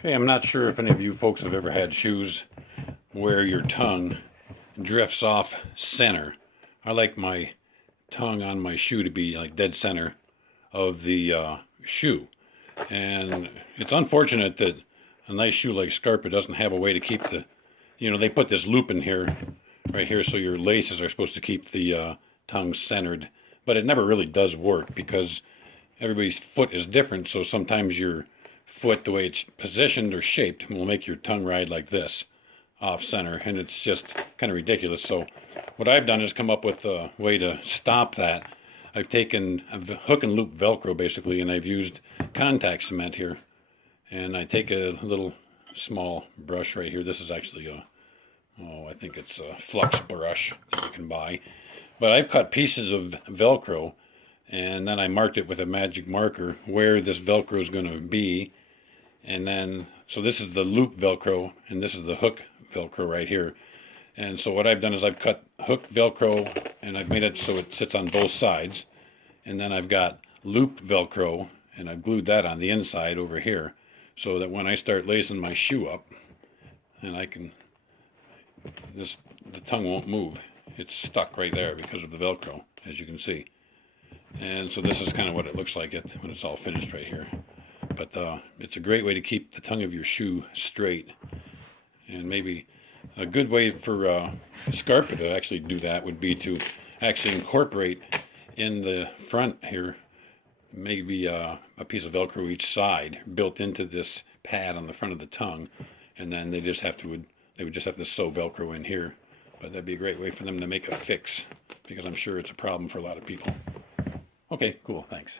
Okay, I'm not sure if any of you folks have ever had shoes where your tongue drifts off center. I like my tongue on my shoe to be like dead center of the shoe. And it's unfortunate that a nice shoe like Scarpa doesn't have a way to keep they put this loop in here, right here, so your laces are supposed to keep the tongue centered. But it never really does work because everybody's foot is different, so sometimes your foot, the way it's positioned or shaped, will make your tongue ride like this, off center, and it's just kind of ridiculous. So what I've done is come up with a way to stop that. I've taken a hook and loop Velcro basically, and I've used contact cement here. And I take a little small brush right here. This is actually I think it's a flux brush that you can buy. But I've cut pieces of Velcro, and then I marked it with a magic marker where this Velcro is going to be. And then, so this is the loop Velcro, and this is the hook Velcro right here. And so what I've done is I've cut hook Velcro, and I've made it so it sits on both sides. And then I've got loop Velcro, and I've glued that on the inside over here, so that when I start lacing my shoe up, and the tongue won't move. It's stuck right there because of the Velcro, as you can see. And so this is kind of what it looks like when it's all finished right here. But it's a great way to keep the tongue of your shoe straight. And maybe a good way for Scarpa to actually do that would be to actually incorporate in the front here, maybe a piece of Velcro each side built into this pad on the front of the tongue. And then they would just have to sew Velcro in here. But that'd be a great way for them to make a fix, because I'm sure it's a problem for a lot of people. Okay, cool, thanks.